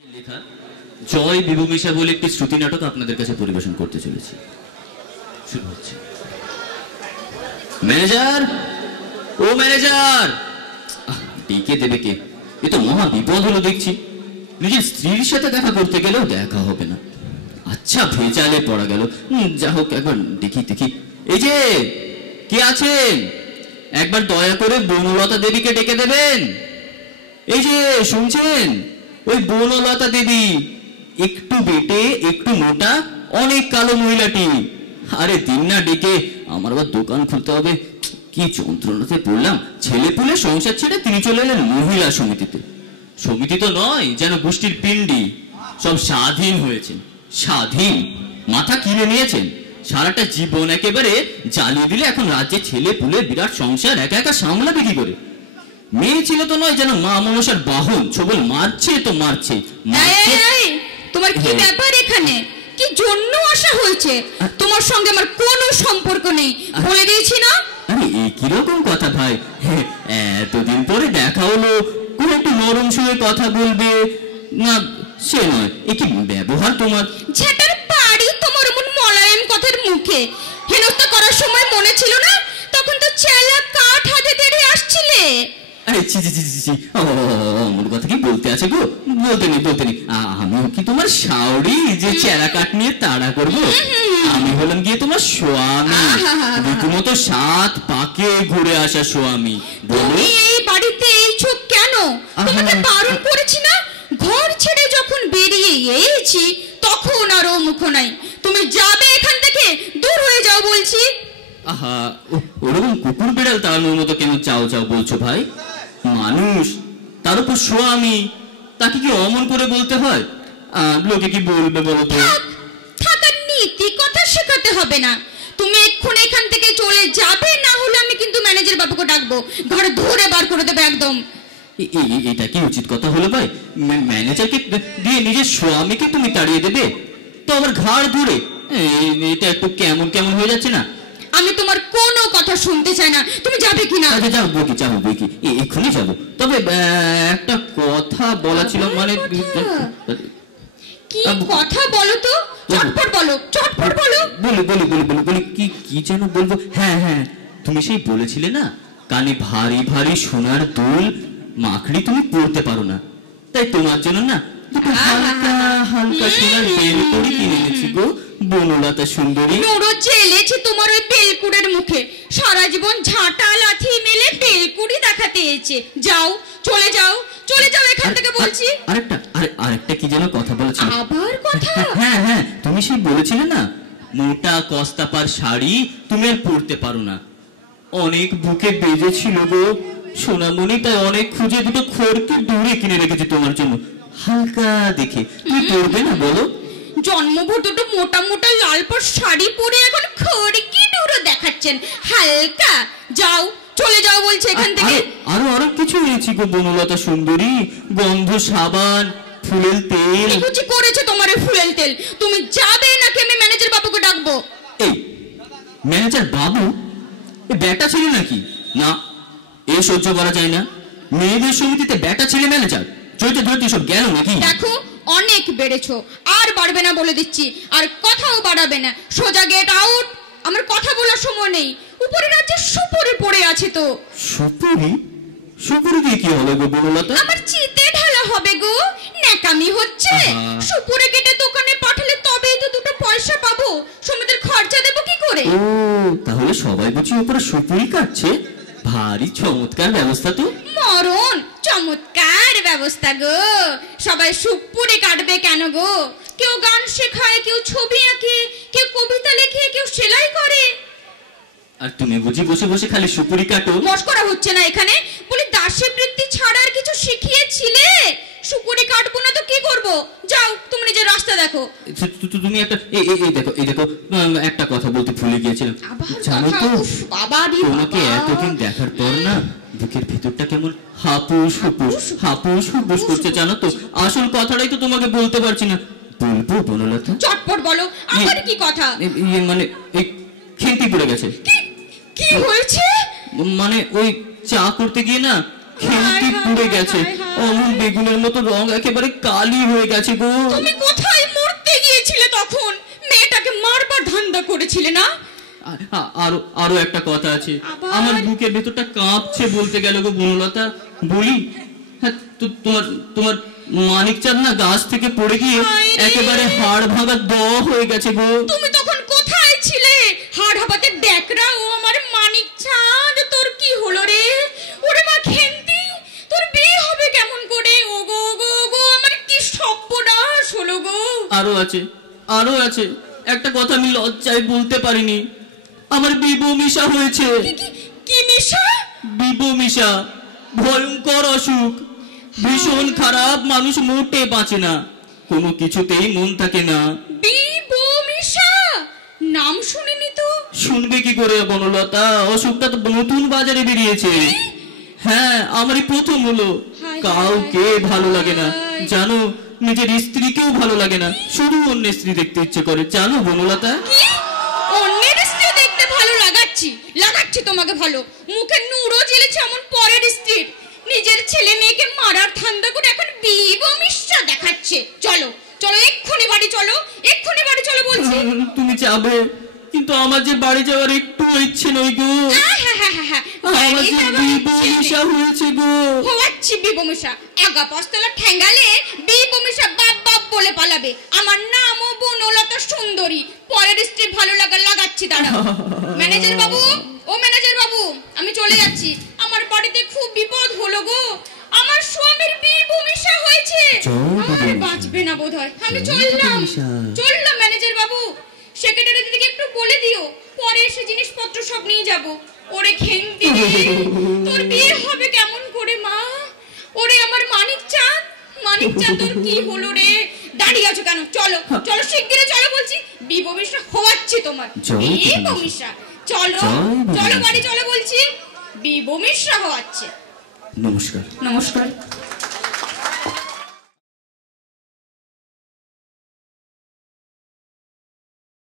লেখা জয় বিভূমিশা বলে একটি শ্রুতি নাটক আপনাদের কাছে পরিবেশন করতে চলেছি। শুরু হচ্ছে। ম্যানেজার, ও ম্যানেজার, ডেকে দেবে কে? এ তো মহা বিপদ হলো দেখছি। নিজের স্ত্রীর সাথে দেখা করতে গেলেও দেখা হবে না। আচ্ছা, ভেজালে পড়া গেল। যা হোক, একবার দেখি দেখি। এই যে কে আছেন, একবার দয়া করে বনলতা দেবীকে ডেকে দেবেন। এই যে শুনছেন, ওই বনলতা দেবী, একটু বেটে একটু মোটা, অনেক কালো মহিলাটি। আরে দিন না ডেকে, আমার আবার দোকান খুলতে হবে। কি যন্ত্রণাতে পড়লাম। ছেলে পুলে সংসার ছেড়ে তিনি চলে এলেন মহিলা সমিতিতে। সমিতি তো নয়, যেন গোষ্ঠীর পিণ্ডি। সব স্বাধীন হয়েছেন। স্বাধীন মাথা কিনে নিয়েছেন। সারাটা জীবন একেবারে জ্বালিয়ে দিলে এখন রাজ্যে ছেলে পুলে বিরাট সংসার একা একা সামলাবে কি করে? মেয়ে ছিল তো নয়, যেন মা মনসার বাহন। ছবল মারছে তো মারছে। তোমার কি ব্যাপার এখানে? কি জন্য আসা হয়েছে? তোমার সঙ্গে আমার কোনো সম্পর্ক নেই, বলে দিয়েছি না? আরে এই কিরকম কথা ভাই? এতদিন পরে দেখা হলো, কোন একটু নরম সুরে কথা বলবে না? সে নয়, এ কি ব্যবহার তোমার? ঝেটার বাড়ি তোমার এমন মলায়েম কথার মুখে। হেনস্থা করার সময় মনে ছিল না? তখন তো চেলা কাঠ হাতে ধরে আসছিলে। আরে ছি ছি ছি ছি, আমার কথা কি বলতে আছে গো? বলতে নেই বলতে নেই। আমিও কি তোমার শাওরি যে চেরা কাঠ নিয়ে তাড়া করবো? আমি হলাম গিয়ে তোমার স্বামী, রীতিমতো 7 পাকে ঘুরে আসা স্বামী। তুমি এই বাড়িতে এইছো কেন? তোমাকে বারণ করেছি না? ঘর ছেড়ে যখন বেরিয়ে এসেছি তখন আরো মুখ নাই। তুমি যাবে এখান থেকে, দূর হয়ে যাও বলছি। আহা, ওরকম কুকুর বিড়াল তাড়ানোর মতো কেন চাও চাও বলছো ভাই? মানুষ, তার উপর স্বামী, তাকে কি অমন করে বলতে হয়? লোকে কি বলবে বলো তো? থাকার নীতি কথা শেখাতে হবে না। তুমি এক্ষুনি এখান থেকে চলে যাবে, না হলে আমি কিন্তু ম্যানেজার বাবুকে ডাকবো। ঘরে ধরে বার করে দেবে একদম। এটা কি উচিত কথা হলো ভাই? ম্যানেজারকে দিয়ে নিজের স্বামীকে তুমি তাড়িয়ে দেবে তো আবার ঘাড় ধরে? এটা একটু কেমন কেমন হয়ে যাচ্ছে না? আমি তোমার কোনো কথা শুনতে চাই না। তুমি যাবে কিনা? যাবো কি যাবো কি, এক্ষুনি যাবো। তবে একটা কথা বলা ছিল। মানে কি কথা বলো তো? চটপট বলো, চটপট বলো। বলি বলি বলি বলি বলি কি কি যেন বলবো। হ্যাঁ হ্যাঁ, তুমি সেই বলেছিলে না, কানে ভারী ভারী সোনার দুল মাখড়ি তুমি পড়তে পারো না, তাই তোমার জন্য না দুটো হালকা হালকা সোনার বেলকুড়ি কিনে এনেছি গো বনলতা সুন্দরী। নুরো চেলেছি তোমার ওই বেলকুড়ের মুখে। সারা জীবন ঝাঁটা লাথি মেলে বেলকুড়ি দেখাতে এসেছে। যাও, চলে যাও, চলে যাও এখান থেকে বলছি। আরেকটা কি যেন কথা বলেছিল। আবার কথা? হ্যাঁ হ্যাঁ, তুমি সেই বলেছিলে না, মোটা কস্তাপার শাড়ি তুমি আর পরতে পারো না। অনেক বুকে বেজেছিল গো সোনামণি, তাই অনেক খুঁজে দুটো খড়কে দূরে কিনে রেখেছি তোমার জন্য, হালকা দেখে। তুমি পরবে না বলো? জন্মভূত দুটো মোটা মোটা লাল পাড় শাড়ি পরে এখন খড়কি দূরে দেখাচ্ছেন হালকা। যাও, চলে যাও বলছে এখান থেকে। আরো কিছু এনেছি গো বনলতা সুন্দরী, গন্ধ সাবান, ফুলের তেল। কি করেছে তোমার এই ফুলের তেল? তুমি যাবে নাকি আমি ম্যানেজার বাবুকে ডাকবো? এই ম্যানেজার বাবু এ বেটা ছেলে নাকি? না, এ সহ্য করা যায় না। মেয়েদের সমিতিতে বেটা ছেলে ম্যানেজার, চলতে ধরতে সব গেল নাকি? দেখো, অনেক বেড়েছো, আর বাড়বে না বলে দিচ্ছি। আর কথাও বাড়াবে না, সোজা গেট আউট। আমার কথা বলার সময় নেই। উপরে রাজ্যে সুপুরি পড়ে আছে তো। সুপুরি? সুপুরি দিয়ে কি হলো গো বনলতা? আমার চিতে ঢালা হবে গো। ন্যাকামি হচ্ছে। সুপুরি কেটে দোকানে পাঠালে তবেই তো দুটো পয়সা পাবো। সমিতির খরচা দেবো কি করে? ও, তাহলে সবাই বুঝি উপরে সুপুরি কাটছে? ভারী চমৎকার ব্যবস্থা তো। মরণ চমৎকার ব্যবস্থা গো। সবাই সুপুরি কাটবে কেন গো? কেউ গান শেখায়, কেউ ছবি আঁকে, কেউ কবিতা লেখে, কেউ সেলাই করে। আর তুমি বুঝি বসে বসে খালি সুপুরি কাটো? মস্করা হচ্ছে না এখানে? বলি দাসী বৃত্তি ছাড়া আর কিছু শিখিয়েছিলে? সুপুরি কাটবো না তো কি করবো? যাও, তুমি নিজের রাস্তা দেখো। তুমি একটা এই দেখো একটা কথা বলতে ভুলে গিয়েছিলাম। জানো তো, তোমাকে এতদিন দেখার পর না বুকের ভিতরটা কেমন হাপুস হুপুস হাপুস হুপুস করছে জানো তো। আসল কথাটাই তো তোমাকে বলতে পারছি না। বলবো বনলতা? চটপট বলো। আমার কি কথা? মানে এই খেলতে পড়ে গেছে। কি হয়েছে? মানে ওই চা করতে গিয়ে না খেলতি পুরোপুরি পুড়ে গেছে, অমন বেগুনের মতো রং একেবারে কালি হয়ে গেছে গো। তুমি কোথায় মরতে গিয়েছিলে তখন? মেয়েটাকে মারবার ধান্দা করেছিলে না? আরো আরো একটা কথা আছে, আবার? আমার বুকের ভেতরটা কাঁপছে বলতে গেল গো বনলতা। বলি, হ্যাঁ, তোমার তোমার মানিকচাঁদ না গাছ থেকে পড়ে গিয়ে হায় রে। একেবারে হাড় ভাঙা দ হয়ে গেছে গো। তুমি তখন কোথায় ছিলে? হাড় হাবাতে ড্যাকরা ও আমার মানিকচাঁদ, তোর কি হলো রে? ওরে মা খেন্তি, তোর বিয়ে হবে কেমন করে? ও গো গো গো, আমার কি সর্বনাশ হলো গো। আরো আছে, আরো আছে, একটা কথা আমি লজ্জায় বলতে পারিনি, আমার বিবমিশা হয়েছে। কি মিশা? বিবমিশা ভয়ঙ্কর অসুখ, ভীষণ খারাপ, মানুষ মোটে বাঁচে না, কোনো কিছুতেই মন থাকে না। বিবমিশা নাম শুনিনি তো। শুনবে কি করে বনলতা, অসুখটা তো নতুন বাজারে বেরিয়েছে। হ্যাঁ, আমারই প্রথম হলো। হায় কাউকে হায় ভালো লাগে না হায়। জানো, নিজের স্ত্রীকেও ভালো লাগে না, শুধু অন্যের স্ত্রী দেখতে ইচ্ছে করে জানো বনলতা। কি? অন্যের স্ত্রী দেখতে ভালো লাগাচ্ছি? লাগাচ্ছি তোমাকে ভালো, মুখে নুরো জ্বেলেছে এমন পরের স্ত্রীর। নিজের ছেলে মেয়েকে মারার ধান্দা করে এখন বিবমিশা দেখাচ্ছে। চলো চলো, এক্ষুনি বাড়ি চলো, এক্ষুনি বাড়ি চলো বলছি। তুমি যাবে, কিন্তু আমার যে বাড়ি যাওয়ার একটু ইচ্ছে নয় গো। আমার যে বিবমিশা হয়েছে গো। হওয়াচ্ছি বিবমিশা, আগা পাঁচতলা ঠ্যাঙ্গালে বিবমিশা বাপ বাপ বলে পালাবে। আমার নামও বনলতা সুন্দরী, পরের স্ত্রী ভালো লাগা লাগাচ্ছি। দাঁড়াও ম্যানেজার বাবু, ও ম্যানেজার বাবু, আমি চলে যাচ্ছি। আমার বাড়িতে খুব বিপদ হলো গো, আমার স্বামীর বিবমিশা হয়েছে, আর বাঁচবে না বোধহয়। আমি চললাম চললাম ম্যানেজার বাবু, সেক্রেটারি দিদিকে একটু বলে দিও, পরে এসে জিনিসপত্র সব নিয়ে যাব। ওরে খেন্তি রে, তোর বিয়ে হবে কেমন করে মা? ওরে আমার মানিকচাঁদ, মানিকচাঁদ তোর কি হলো রে? দাঁড়িয়ে আছো কেন? চলো চলো, শিগগিরই চলো বলছি, বিবমিশা হওয়াচ্ছি তোমার। বিবমিশা চলো চলো, বাড়ি চলো বলছি, বিবমিশা হওয়াচ্ছে। নমস্কার। নমস্কার।